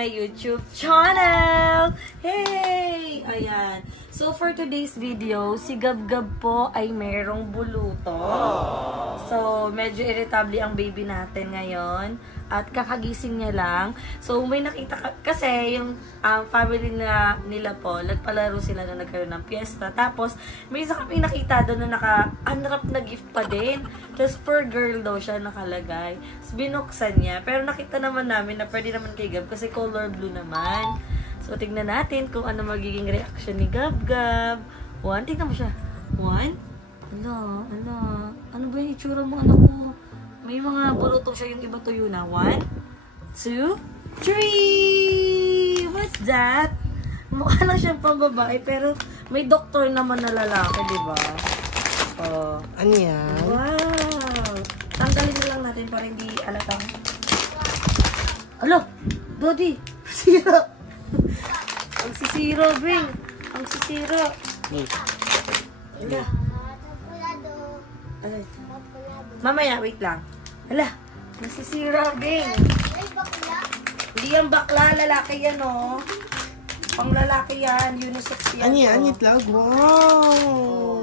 my YouTube channel! Hey! Ayan. So, for today's video, si Gab-Gab po ay merong buluto. So, medyo irritable ang baby natin ngayon. At kakagising niya lang. So, may nakita kasi yung family nila po, nagpalaro sila na nagkaroon ng piyesta. Tapos, may isa kami nakita doon na naka-unwrap na gift pa din. Tapos, for girl daw siya nakalagay. So, binuksan niya. Pero nakita naman namin na pwede naman kay Gab kasi color blue naman. So, tignan natin kung ano magiging reaction ni Gab-Gab. One, tignan mo siya. One. Ano ba yung itsura mo, anak ko? May mga bulutong siya, yung iba tuyo na. 1, 2, 3! What's that? Mukha lang siyang pambabae, pero may doktor naman na lalaki, diba? Oh. Ano yan? Wow! Tanggalin na lang natin para hindi alatang. Alo! Dodi! Sira! Ang sisiro, Bing! Ang sisiro! Hala! Alay. Mamaya, wait lang. Hala! Nasisira, Bing! Hindi yan bakla, lalaki yan, oh. Pang lalaki yan, unisex yan. Ano yan? Itlog? Wow!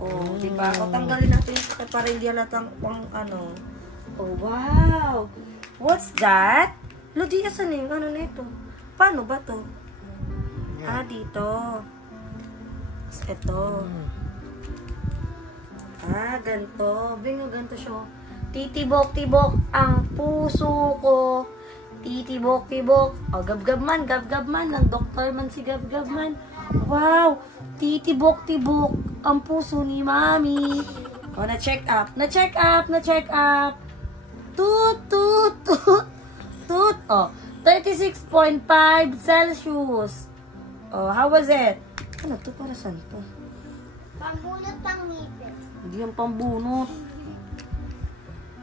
Oh, diba? O, tanggalin natin ito para hindi halatang pang ano. Oh, wow! What's that? Lodi, asan yung ano na ito? Paano ba to? Ah, dito. Ito. Ah, ganito. Bingo, ganito siya. Titibok-tibok ang puso ko. Titibok-tibok. Oh, Gab-Gab man. Ang doktor man si Gab-Gab man. Wow! Titibok-tibok ang puso ni Mami. Oh, na-check up. Toot. Oh, 36.5 Celsius. Oh, how was it? Ano to? Para saan to? Pambunot pang ngipin. Hindi yung pambunot.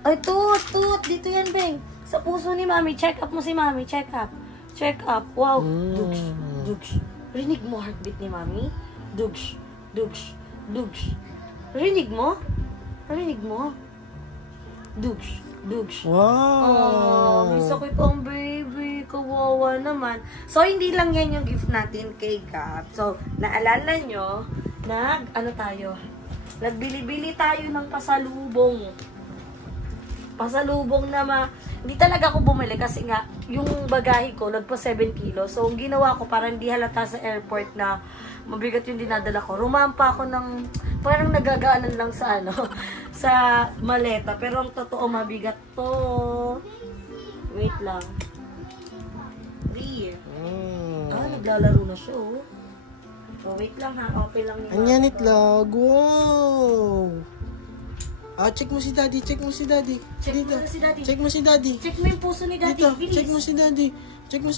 Ay, toot. Dito yan, Beng. Sa puso ni Mami. Check up mo si Mami. Check up. Wow. Dugs. Rinig mo heartbeat ni Mami? Dugs. Rinig mo? Dugs. Wow! Oh, may sakit ang baby. Kawawa naman. So, hindi lang yan yung gift natin kay Gab. So, naalala nyo, nagbili-bili tayo ng pasalubong. Pasalubong na hindi talaga ako bumili kasi nga, yung bagahe ko, nagpa 7 kilos. So, ang ginawa ko, para hindi halata sa airport na mabigat yung dinadala ko. Rumampa ako ng, parang nagagaanan lang sa sa maleta. Pero ang totoo, mabigat to. Wait lang. 3. Naglalaro na siya, oh. So, wait lang ha. Okay lang ni Mama. Ano yan, itlog? Wow! Check mo si Daddy. Check mo si Daddy. Check mo si Daddy. Check mo yung puso ni Daddy. Dito. Bilis. Check mo si Daddy. Check mo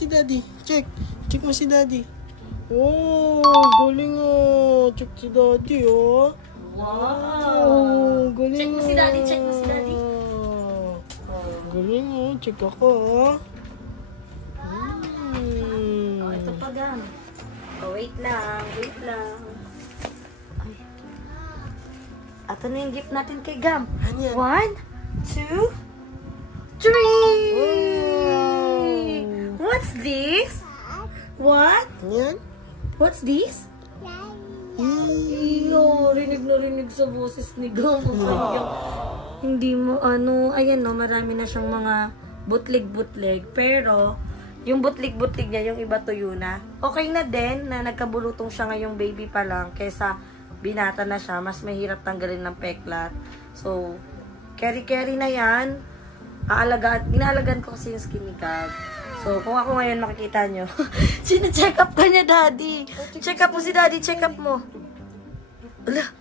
si Daddy. Oh, galing oh. Check si Daddy, oh. Wow. Galing. Check mo si Daddy. Galing oh. Check ako, oh. Oh, ito pa gan. Oh, wait lang. Ay. Ito na yung gift natin kay Gam. Ano yan? 1, 2, 3! Wow. What's this? What? Ano yan? What's this? Iyo, rinig na rinig sa boses ni Gam. Hindi mo, ayan no, marami na siyang mga butlig-butlig. Pero, yung butlig-butlig niya, yung iba tuyo na. Okay na din na nagkabulutong siya ngayong baby pa lang kaysa binata na siya, mas mahirap tanggalin ng peklat. So, carry na yan. Inaalagaan ko kasi yung skin ni Gab. So, kung ako ngayon makikita nyo, sine-check up ka niya, Daddy. Check up mo si Daddy, check up mo. Ala,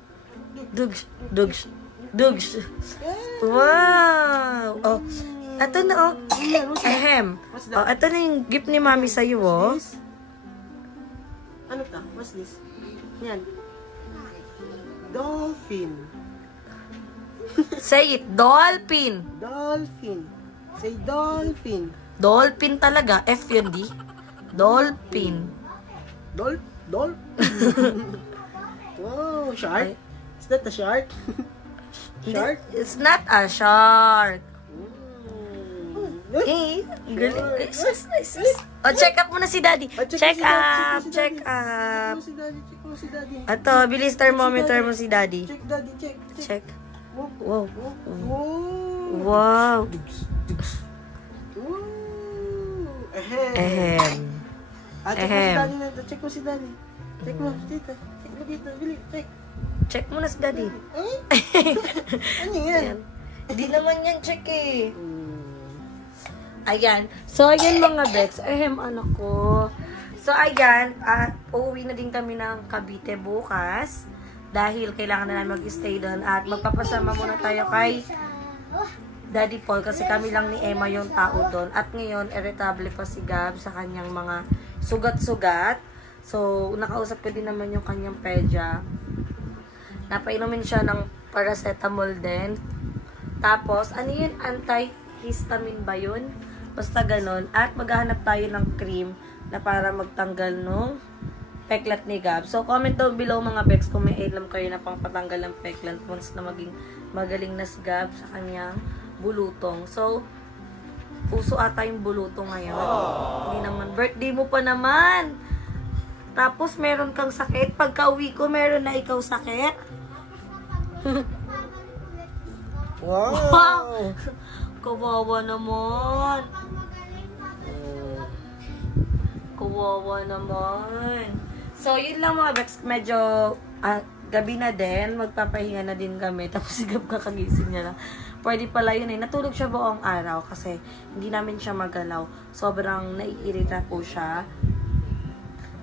Dugs. Wow. Oh, ito na, oh. Ahem. Oh, ito na yung gift ni Mami sa'yo, oh. Ano ta? What's this? Yan. Dolphin. Say it, dolphin. Say dolphin. Dolphin talaga. F yun, di? Dolphin. Dolphin. Wow, shark? Is that a shark? Shark? It's not a shark. Eh, galing. Nice. O, check up muna si Daddy. Check up. Check mo si Daddy. Ato, bilis thermometer mo si Daddy. Check, Daddy, check. Check. Wow. Wow. Ahem. Ahem. Check mo si Daddy. Check mo, tita. Check mo dito, bilis, check. Check muna si Daddy. Ay? Ano yan? Hindi naman yan check eh. Ayan. So, ayan mga Bex. Anak ko. So, ayan. Uuwi na din kami ng Cavite bukas. Dahil kailangan na namin mag-stay doon. At magpapasama muna tayo kay Daddy Paul. Kasi kami lang ni Emma yung tao doon. At ngayon, irritable pa si Gab sa kanyang mga sugat-sugat. So, nakausap ko din naman yung kanyang pedya. Napainumin siya ng paracetamol din. Tapos, ano yun? Antihistamine ba yun? Basta ganon. At maghahanap tayo ng cream na para magtanggal nung peklat ni Gab. So, comment down below mga Bex kung may alam kayo na pang patanggal ng peklat once na maging magaling na si Gab sa kanyang bulutong. So, uso ata yung bulutong ngayon. Hindi naman. Birthday mo pa naman. Tapos, meron kang sakit. Pagka-uwi ko, meron na ikaw sakit. Wow! Kawawa naman. Kawawa naman. So, yun lang mga Bex. Medyo gabi na din. Magpapahinga na din kami. Tapos sigap kakagising niya lang. Pwede pala yun eh. Natulog siya buong araw kasi hindi namin siya magalaw. Sobrang naiirita po siya.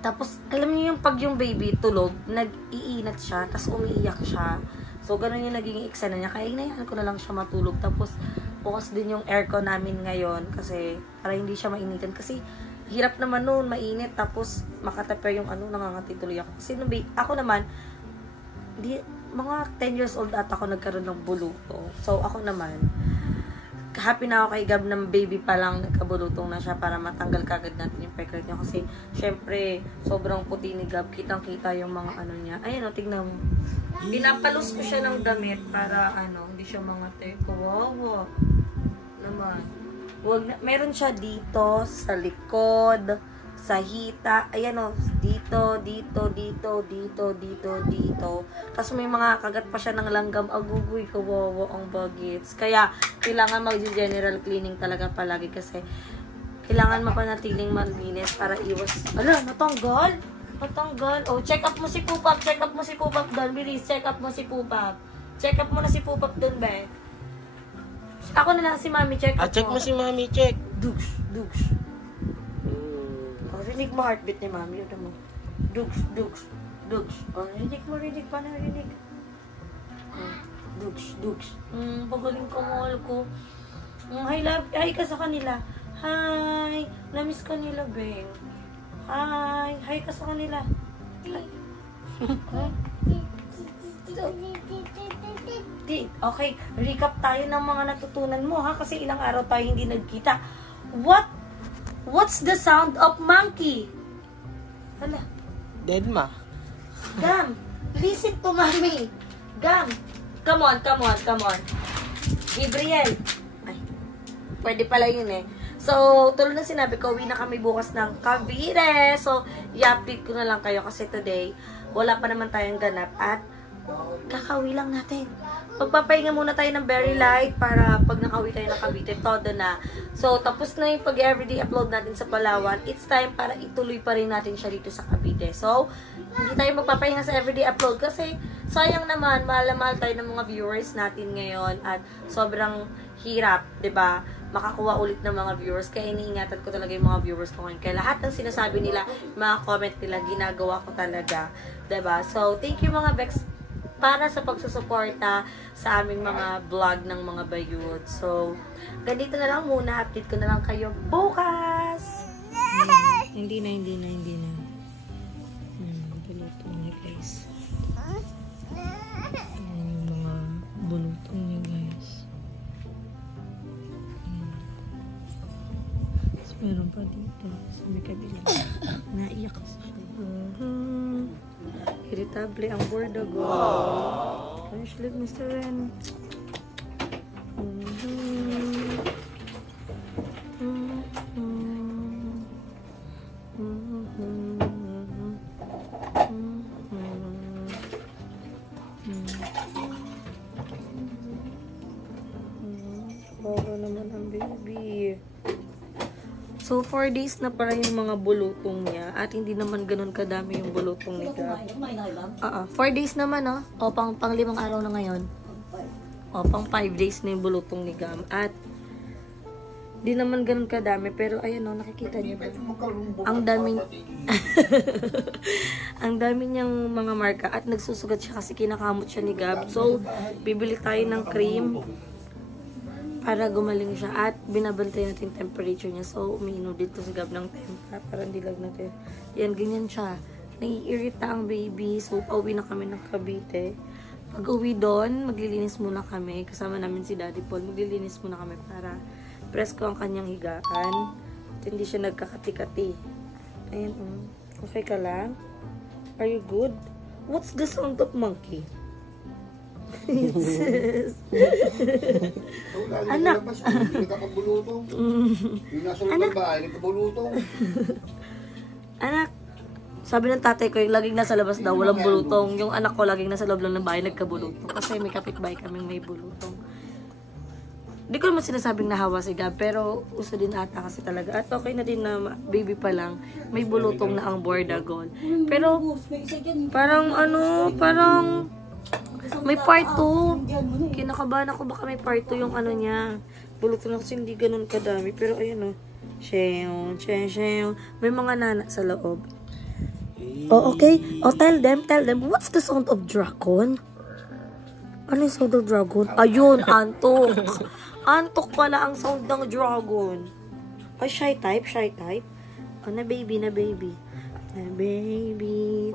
Tapos, alam niyo yung pag yung baby tulog, nag-iinat siya, tapos umiiyak siya. So, ganun yung naging eksena niya. Kaya inayahan ko na lang siya matulog. Tapos, bukas din yung aircon namin ngayon kasi para hindi siya mainitan. Kasi, hirap naman noon, mainit. Tapos, makataper yung nangangati tuloy ako. Kasi, ako naman, mga 10 years old at ako nagkaroon ng buluto. So, ako naman, happy na ako kay Gab ng baby pa lang nagkabulutong na siya para matanggal kagad natin yung peklat niya. Kasi, syempre, sobrang puti ni Gab. Kitang-kita yung mga niya. Ayun, tignan mo. Pinapalus ko siya ng damit para hindi siya mga teko. Wow. Naman. Meron siya dito, sa likod, sa hita. Ayan dito. Tapos may mga kagat pa siya ng langgam. Agugoy, kawawa ang bagets. Kaya, kailangan mag-general cleaning talaga palagi kasi kailangan mapanatiling malinis para iwas. Natanggal? Oh, check up mo si Pupap. Doon, bilis. Check up mo si Pupap. Check up mo na si Pupap doon, be. Ako na lang si Mami. Check up Check mo si Mami, check. Dugs. Oh, rinig mo heartbeat ni Mami. Yun mo. Dugs. Oh, rinig mo. Dugs. Pagaling ka, mahal ko. Hi ka sa kanila. Hi. Namiss ka nila, Beng. Hi ka sa kanila. Okay, recap tayo ng mga natutunan mo ha kasi ilang araw tayo hindi nagkita. What's the sound of monkey? Hala. Deadma. Gam, listen to Mommy. Gam, come on. Gabriel. Ay, pwede pala yun eh. So, tulad na sinabi ko, uwi na kami bukas ng Cavite. So, i-update ko na lang kayo kasi today, wala pa naman tayong ganap at kakauwi lang natin. Pagpapahinga muna tayo ng very light para pag nakauwi tayo ng Cavite, todo na. So, tapos na yung pag-everyday upload natin sa Palawan. It's time para ituloy pa rin natin siya dito sa Cavite. So, hindi tayo magpapahinga sa everyday upload kasi sayang naman, mahal na mahal tayo ng mga viewers natin ngayon at sobrang hirap, 'di ba? Makakuha ulit ng mga viewers. Kaya iniingatan ko talaga yung mga viewers ko ngayon. Kaya lahat ng sinasabi nila, mga comment nila, ginagawa ko talaga. 'Di ba? So, thank you mga Bex para sa pagsusuporta sa aming mga vlog ng mga bayud. So, ganito na lang muna. Update ko na lang kayo bukas! Hindi na. Bulutong niya, guys. Yung mga bulutong niya, guys. So, meron pa dito. Sa may kabila. Naiyak kasi siya. Irritable ang bordago. Can you sleep, Mr. Ren? So, 4 days na pala yung mga bulutong niya. At hindi naman ganun kadami yung bulutong ni Gab. 4 days naman, oh. O, pang 5 araw na ngayon. O, pang 5 days na yung bulutong ni Gab. At, di naman ganun kadami. Pero, ayan, oh, nakikita niyo ba? Ang daming... ang dami niyang mga marka. At nagsusugat siya kasi kinakamot siya ni Gab. So, bibili tayo ng cream para gumaling siya. At binabantay natin temperature niya. So, umiinom dito si Gab ng tempra para hindi lag natin. Yan, ganyan siya. Naiirita ang baby. So, pauwi na kami ng Cavite. Pag uwi doon, maglilinis muna kami. Kasama namin si Daddy Paul. Maglilinis muna kami para presko ang kanyang higaan. At hindi siya nagkakati-kati. Ayan, okay ka lang? Are you good? What's the sound of monkey? Anak. Anak. Sabi ng tatay ko, yung laging nasa labas daw, walang bulutong. Yung anak ko, laging nasa loob lang ng bahay, nagkabulutong. Kasi may kapitbahay kaming may bulutong. Di ko naman sinasabing nahawa si Gab, pero uso din ata kasi talaga. At okay na din na baby pa lang, may bulutong na ang bordagon. Pero, parang parang may part 2. Kinakabahan ako baka may part 2 yung ano niya. Bulutong na kasi hindi ganun kadami. Pero ayun may mga nana sa loob. Oh, okay. Oh, tell them, what's the sound of dragon? Ano yung sound of dragon? Ayun, antok. Antok pala ang sound ng dragon. Ay, shy type. Oh, na baby. Na baby. Na baby.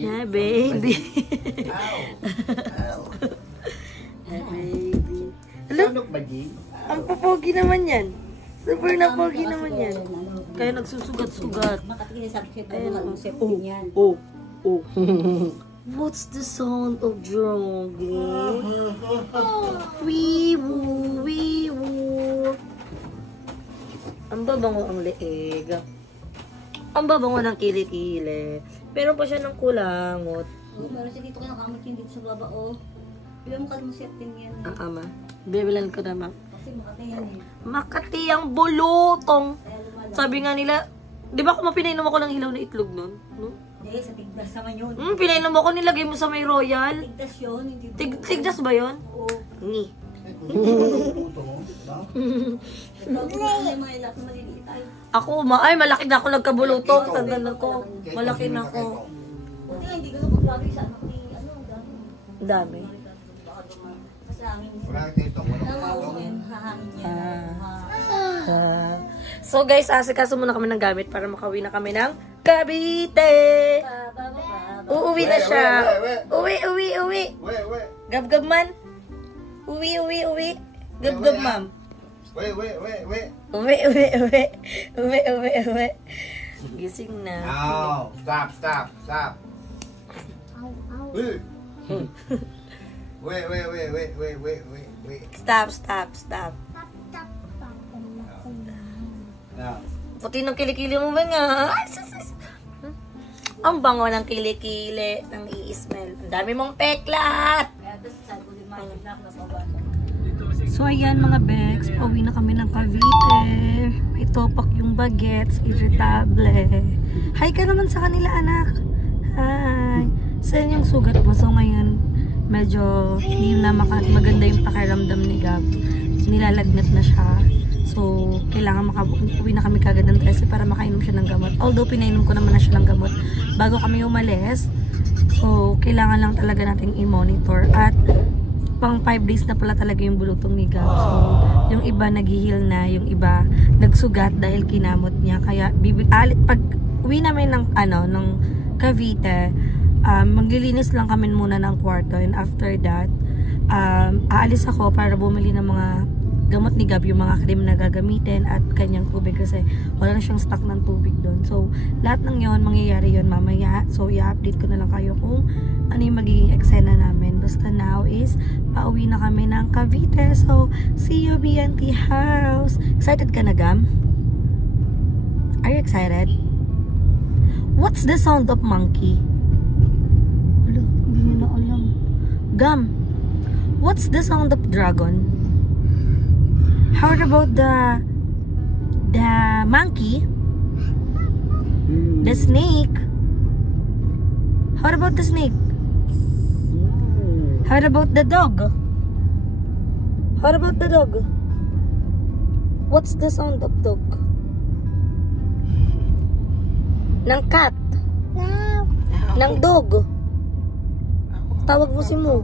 Na baby. Alam, ang papogi naman yan. Super na pogi naman yan. Kaya nagsusugat-sugat. Oh. What's the sound of dragon? Wee-woo, wee-woo. Ang babango ang leeg. Ang babango ng kilikili. Meron pa siya ng kulangot. Meron siya dito kinakamot yun dito sa baba, oh. Bilang mo kalmusetin yan. Ang ama. Bibilan ko na, ma'am. Kasi Makati yan eh. Makati ang bulutong. Sabi nga nila, di ba kung pinainom ako ng hilaw na itlog nun? No? Eh, sa tigdas naman yun. Pinainom ako, nilagay mo sa may royal. Tigdas yun, hindi ba? Tigdas ba yun? Oo. Ni. Ako, malaki na ako nagkabulutong. Tanda na ko. Malaki na ako. Buti nga, hindi ka lang maglagay sa anak ni, dami. Dami. Kasi hangin niya. So guys, asikaso muna kami ng gamit para makauwi na kami ng Cavite. Uuwi na siya. Uwi. Gab-gab man. Uwi. Gab-gab ma'am. Uwi. Gising na. No, stop. Wait. Stop. No. Puti ng kilikili mo ba nga? Ay, sus. Ang bango ng kilikili, ng i-smell. Ang dami mong peklat! So ayan mga Bex, pauwi na kami ng Cavite. May topak yung bagets, irritable. Hi ka naman sa kanila, anak. Hi. Saan yung sugat mo? So ngayon, medyo hindi na maganda yung pakiramdam ni Gab. Nilalagnat na siya. So, kailangan uwi na kami kagad ng 13 para makainom siya ng gamot. Although, pinainom ko naman na siya ng gamot bago kami umalis. So, kailangan lang talaga nating i-monitor. At, pang 5 days na pala talaga yung bulutong ni Gab. So, yung iba nag-heal na, yung iba nagsugat dahil kinamot niya. Kaya, pag uwi namin ng, ng Cavite, maglilinis lang kami muna ng kwarto. And after that, aalis ako para bumili ng mga gamot ni Gab, yung mga cream na gagamitin at kanyang tubig kasi wala na siyang stock ng tubig doon. So, lahat ng yon mangyayari yon mamaya. So, i-update ko na lang kayo kung ano yung magiging eksena namin. Basta now is, pauwi na kami ng Cavite. So, see you BNT house. Excited ka na, Gam? Are you excited? What's the sound of monkey? Wala, hindi na alam. Gam, what's the sound of dragon? How about the The monkey? The snake? How about the snake? How about the dog? How about the dog? What's the sound of dog? Ng cat? Ng dog? Tawag mo si Mo.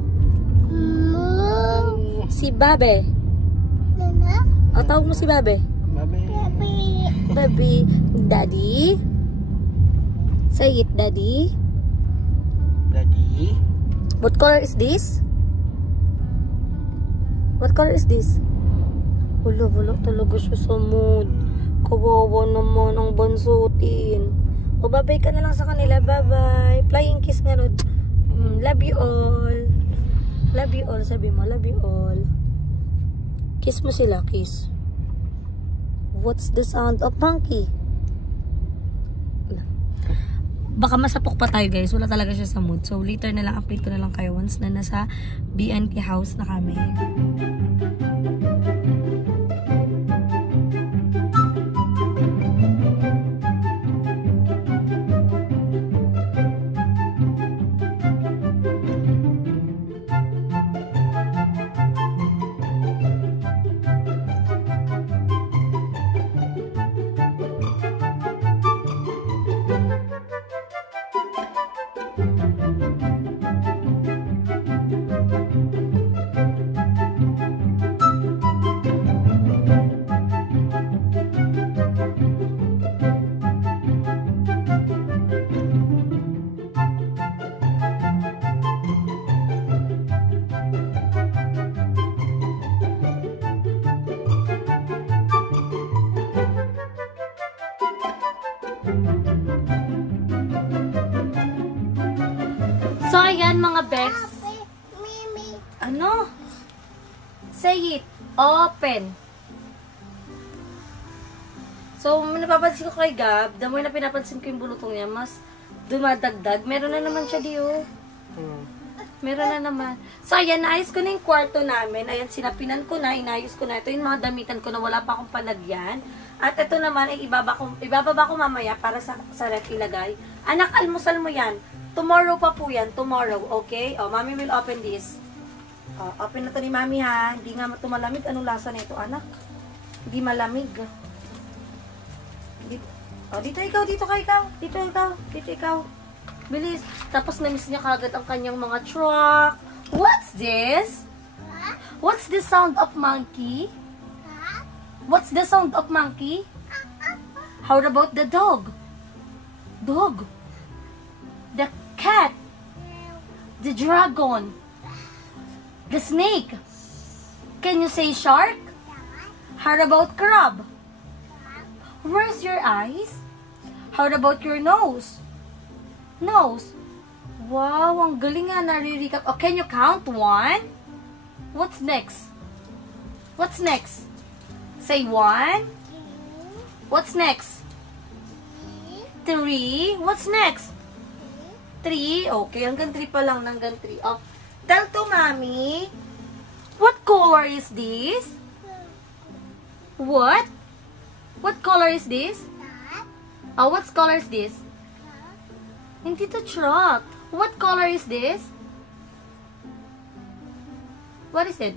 Si Babe. O, tawag mo si Babe. Baby. Daddy. Say it, Daddy. Daddy? What color is this? What color is this? Wala talaga siya sa mood. Kawawa naman ang bansutin. O, babay ka na lang sa kanila. Bye-bye. Flying kiss nga, Rod. Love you all. Love you all. Sabi mo, love you all. Kiss mo sila, kiss. What's the sound of monkey? Baka masapok pa tayo, guys. Wala talaga siya sa mood. So, later na lang, update ko na lang kayo once na nasa BNT house na kami. So, ayan mga Bex. Ano? Say it. Open. So, napapansin ko kay Gab, the more na pinapansin ko yung bulutong niya, mas dumadagdag. Meron na naman siya diyo. Meron na naman. So, ayan, naayos ko na yung kwarto namin. Ayan, sinapinan ko na, inayos ko na. Ito yung mga damitan ko na wala pa akong palagyan. At ito naman ay ibababa ko mamaya para sa ref ilagay. Anak, almusal mo yan. Tomorrow pa po yan. Tomorrow, okay? O, Mommy will open this. O, open na to ni Mommy, ha? Hindi nga ito malamig. Anong lasa na ito, anak? Hindi malamig. Dito ikaw. Dito ikaw. Bilis. Tapos na-miss niya kagad ang kanyang mga truck. What's this? What's the sound of monkey? What's the sound of monkey? How about the dog? Dog. The cat. The dragon. The snake. Can you say shark? How about crab? Where's your eyes? How about your nose? Nose. Wow, ang galing nga nare-recap. Oh, can you count? 1? What's next? What's next? Say 1. What's next? 3. What's next? 3. Okay, hanggang 3 pa lang. Hanggang 3. Oh, tell to Mommy. What color is this? What? What color is this? Oh, what color is this? Hindi to truck. What color is this? What is it?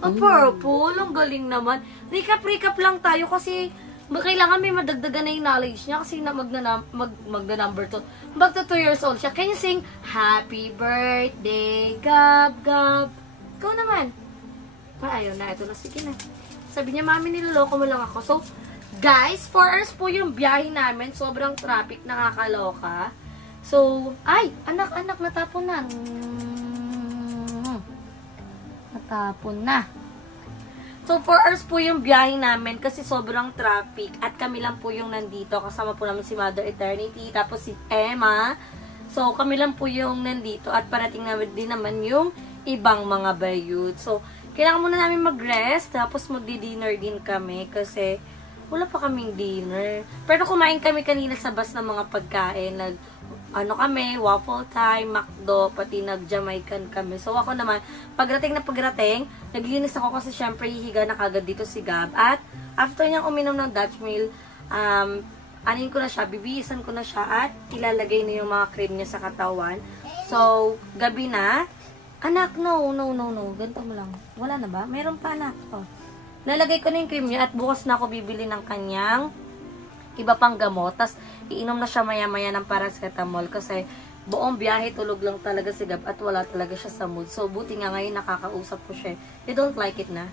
Oh, purple. Ang galing naman. Recap lang tayo kasi kailangan may madagdagan na yung knowledge niya kasi na magna-number to. Magta 2 years old siya. Can you sing Happy Birthday, Gab, Gab? Ikaw naman. Ayaw na. Ito na. Sige na. Sabi niya, Mami, niloloko mo lang ako. So, guys, 4 hours po yung biyahe namin. Sobrang traffic. Nakakaloka. So, ay! Anak, natapon na. Natapon na. So, 4 hours po yung biyahe namin kasi sobrang traffic. At kami lang po yung nandito. Kasama po namin si Mother Eternity. Tapos si Emma. So, kami lang po yung nandito. At parating namin din naman yung ibang mga bayud. So, kailangan muna namin mag-rest. Tapos magdi-dinner din kami. Kasi wala pa kaming dinner. Pero kumain kami kanina sa bus ng mga pagkain. ano kami, waffle time, McDo, pati nag-Jamaican kami. So ako naman, pagrating, naglinis ako kasi syempre hihiga na kagad dito si Gab. At after niyang uminom ng Dutch meal, anin ko na siya, bibihisan ko na siya at ilalagay na yung mga cream niya sa katawan. So, gabi na. Anak, no. Ganito mo lang. Wala na ba? Meron pa, anak. Oh. Nalagay ko na yung cream niya at bukas na ako bibili ng kanyang iba pang gamot. Tapos, iinom na siya maya-maya ng paracetamol kasi buong biyahe tulog lang talaga si Gab at wala talaga siya sa mood. So, buti nga ngayon nakakausap ko siya. You don't like it na?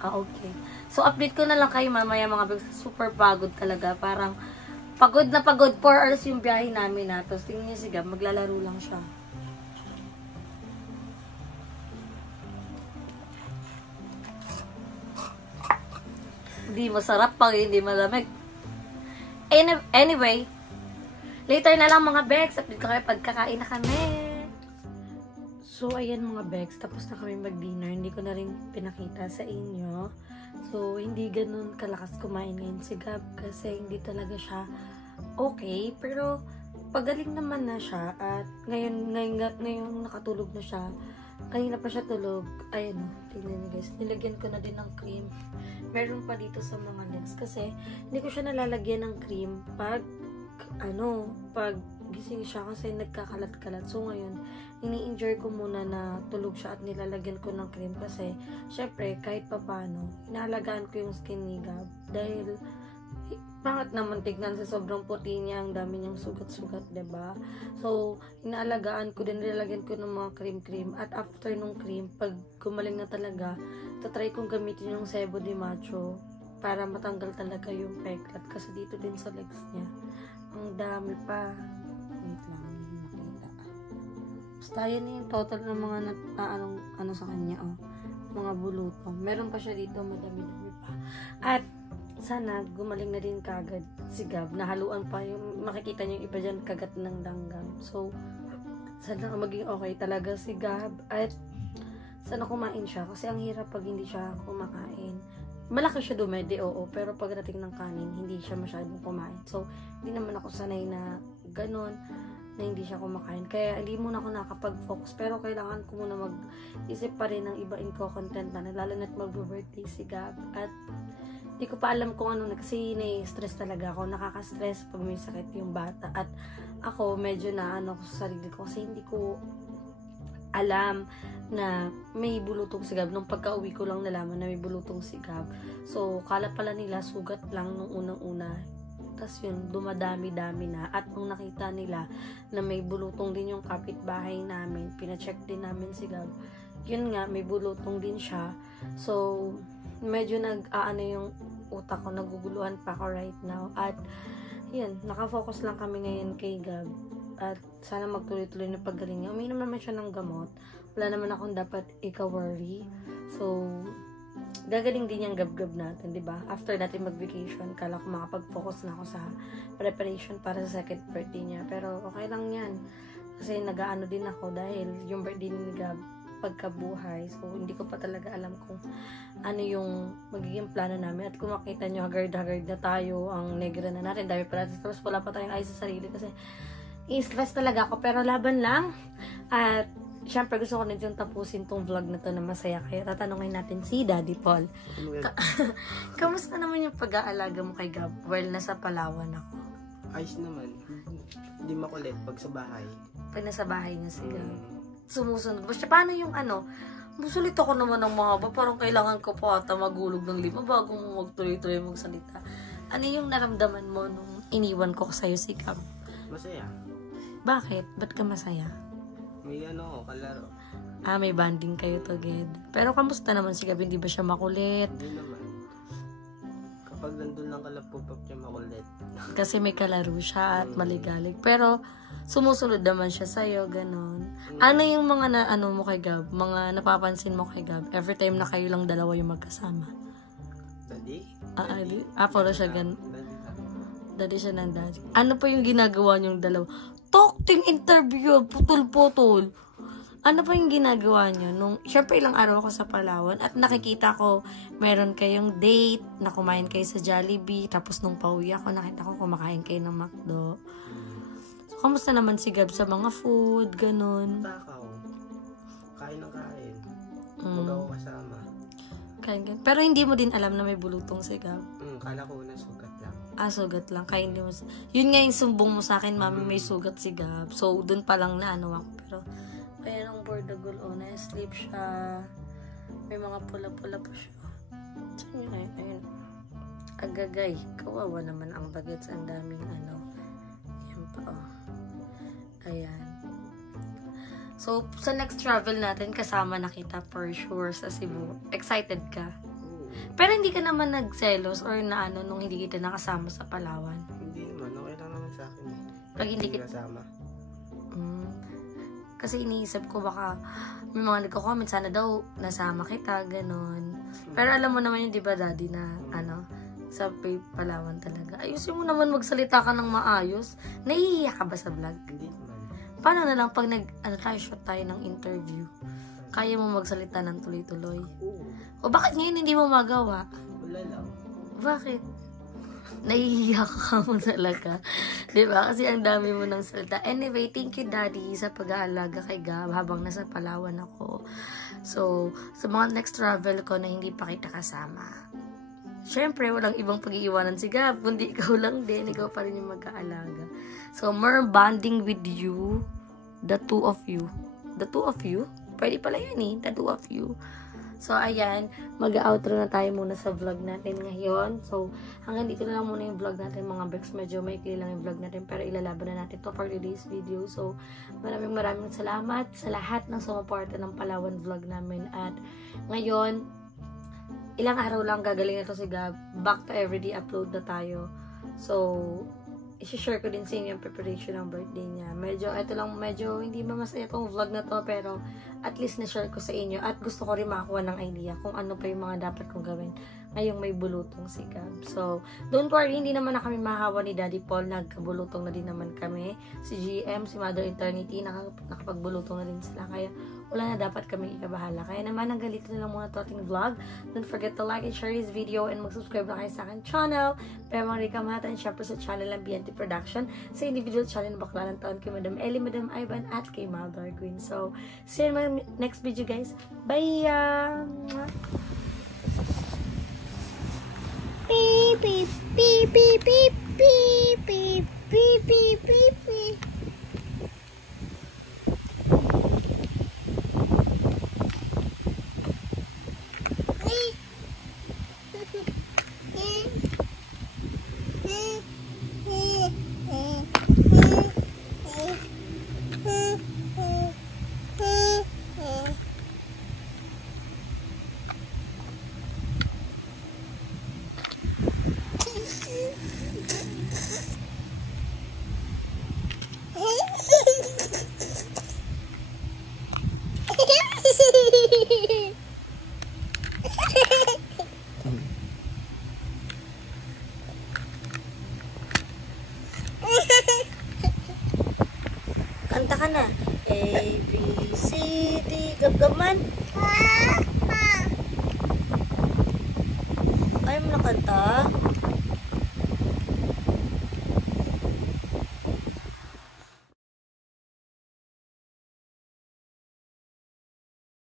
Okay. So, update ko na lang kayo mamaya mga bags. Super pagod talaga. Parang, pagod na pagod. 4 hours yung biyahe namin na. Tapos, tingnan niyo si Gab, maglalaro lang siya. Hindi masarap pag hindi malamig. Anyway, later na lang mga bags. Update ko kayo pagkakain na kami. So, ayan mga bags. Tapos na kami mag-dinner. Hindi ko na rin pinakita sa inyo. So, hindi ganun kalakas kumain ngayon si Gab. Kasi hindi talaga siya okay. Pero, pagaling naman na siya. At ngayon nakatulog na siya. Kanina pa siya tulog. Ayan o. Tingnan niyo guys. Nilagyan ko na din ng cream. Meron pa dito sa mga legs. Kasi, hindi ko siya nalalagyan ng cream pag gising siya kasi nagkakalat-kalat. So, ngayon, ini-enjoy ko muna na tulog siya at nilalagyan ko ng cream kasi, syempre, kahit papano, inaalagaan ko yung skin ni Gab. Dahil, pangat naman tignan sa sobrang puti niya, ang dami niyang sugat-sugat, diba? So, inaalagaan ko din, nilalagyan ko ng mga cream-cream. At after nung cream, pag gumaling na talaga, tatry kong gamitin yung Sebo de Macho para matanggal talaga yung peklat. Kasi dito din sa legs niya, ang dami pa. Wait lang, hindi makita. Basta yan yung total ng mga ano sa kanya, oh. Mga buluto. Meron pa siya dito, madami-dami pa. At sana gumaling na din kagad si Gab. Nahaluan pa yung, makikita niyo yung iba dyan kagat ng langgam. So, sana maging okay talaga si Gab. At sana kumain siya. Kasi ang hirap pag hindi siya kumakain. Malaki siya dumede, oo. Pero pagdating ng kanin, hindi siya masyadong kumain. So, hindi naman ako sanay na ganun, na hindi siya kumakain. Kaya, hindi muna ako nakapag-focus. Pero, kailangan ko muna mag-isip pa rin ng iba content na, lalo na't mag-birthday si Gab. At, hindi ko pa alam kung ano na, kasi stress talaga ako. Nakaka-stress pag may sakit yung bata. At, ako, medyo na ko sa sarili ko. Kasi, hindi ko alam na may bulutong si Gab. Nung pagka-uwi ko lang nalaman na may bulutong si Gab. So, kala pala nila sugat lang nung unang-una. Tapos yun, dumadami-dami na. At nung nakita nila na may bulutong din yung kapitbahay namin, pina-check din namin si Gab. Yun nga, may bulutong din siya. So, medyo yung utak ko, naguguluhan pa ako right now. At, yun, nakafocus lang kami ngayon kay Gab. At sana magtuloy-tuloy na paggaling niya. Uminom naman siya ng gamot. Wala naman akong dapat ika-worry. So, gagaling din yung gab-gab natin, diba? After natin mag-vacation, kala ko makapag-focus na ako sa preparation para sa second birthday niya. Pero okay lang yan. Kasi nag-aano din ako dahil yung birthday ni Gab pagkabuhay. So, hindi ko pa talaga alam kung ano yung magiging plano namin. At kung makita nyo, haggard-haggard na tayo, ang negra na natin. Dami pa natin. Tapos wala pa tayong ayos sa sarili kasi i-stress talaga ako, pero laban lang. At syempre gusto ko na yung tapusin tong vlog na to na masaya. Kaya tatanungin natin si Daddy Paul. Kamusta naman yung pag-aalaga mo kay Gab? Well, nasa Palawan ako. Ayos naman. Hindi makulit pag sa bahay. Pag nasa bahay niya si Gab. Sumusunod ba siya? Paano yung musulit ako naman ng mahaba. Parang kailangan ko pa ata magulog ng 5 bago mo magtuloy-tuloy magsalita. Ano yung naramdaman mo nung iniwan ko sa'yo si Gab? Masaya. Bakit? Ba't ka masaya? May kalaro. May banding kayo together. Pero kamusta naman si Gab? Hindi ba siya makulit? Hindi naman. Kapag nandun lang kalapupap siya makulit. Kasi may kalaro siya at maligalig. Pero sumusunod naman siya sa'yo, ganon. Ano yung mga mo kay Gab? Mga napapansin mo kay Gab? Every time na kayo lang dalawa yung magkasama. Daddy? Follow siya ganon. Daddy siya ng daddy. Ano pa yung ginagawa niyong dalawa? Talking interview, putol-putol. Ano pa yung ginagawa niyo? Syempre ilang araw ako sa Palawan at nakikita ko meron kayong date, na kumain kayo sa Jollibee, tapos nung pauwi ako, nakita ko kumakain kayo ng McDo. So, kamusta naman si Gab sa mga food, ganun? Takaw. Kain ng kain. Huwag ako kasama. Kain. Pero hindi mo din alam na may bulutong si Gab. Kala ko na sugat lang. Sugat lang. Kaya hindi mo... Yun nga yung sumbong mo sa akin, mami, may sugat si Gab. So, dun pa lang na ano ako. Pero, ayan ang bordagol. Na-sleep siya. May mga pula-pula pa siya. Saan yun? Ayun. Agagay. Kawawa naman ang bagets. Ang daming ano. Yan pa, Ayan. So, sa next travel natin, kasama na kita for sure sa Cebu. Excited ka? Pero hindi ka naman nagselos or na ano nung hindi kita nakasama sa Palawan? Hindi naman. Okay lang naman sa akin. Pag hindi kita kasama. Kasi iniisip ko baka may mga nagko-comment, sana daw nasama kita, ganun. Pero alam mo naman yun, di ba, Daddy, na ano, sa Palawan talaga. Ayusin mo naman magsalita ka ng maayos. Nahihiya ka ba sa vlog? Hindi naman. Paano na lang pag shoot tayo ng interview? Kaya mo magsalita ng tuloy-tuloy? Oo. O bakit ngayon hindi mo magawa? Wala lang. Bakit? Nahihiya ka mo talaga. Diba? Kasi ang dami mo ng salita. Anyway, thank you, Daddy, sa pag-aalaga kay Gab habang nasa Palawan ako. So, sa mga next travel ko na hindi pa kita kasama, syempre, walang ibang pag-iiwanan si Gab, kundi ikaw lang din. Ikaw pa rin yung mag-aalaga. So, more bonding with you, the two of you. The two of you? Pwede pala yun eh, the two of you. So, ayan, mag-outro na tayo muna sa vlog natin ngayon. So, hanggang dito na lang muna yung vlog natin, mga Bex. Medyo maikli lang yung vlog natin, pero ilalaban na natin to for today's video. So, maraming salamat sa lahat ng sumuporta ng Palawan vlog namin. At ngayon, ilang araw lang gagaling na to si Gab. Back to everyday upload na tayo. So, i-share ko din sa inyo yung preparation ng birthday niya. Medyo hindi masaya tong vlog na to, pero at least na-share ko sa inyo. At gusto ko rin makakuha ng idea kung ano pa yung mga dapat kong gawin ngayong may bulutong si Gab. So, don't worry, hindi naman na kami mahawa ni Daddy Paul. Nagkabulutong na din naman kami. Si GM, si Mother Eternity, nakapagbulutong na din sila. Kaya, wala na dapat kami ikabahala. Kaya naman, hanggang dito na lang muna to ating vlog. Don't forget to like and share this video and mag-subscribe na kayo sa akin channel. Pero mga rikamatan, syempre sa channel ng BNT Production, sa individual channel ng Bakla ng Taon kay Madam Ellie, Madam Ivan, at kay Maldor Queen. So, see you in my next video, guys. Bye! Beep, beep, beep, beep, beep, beep, beep, beep, beep, beep, beep. Kanta ka na. A, B, C, D, gab-gaman. Ayaw mo na kanta?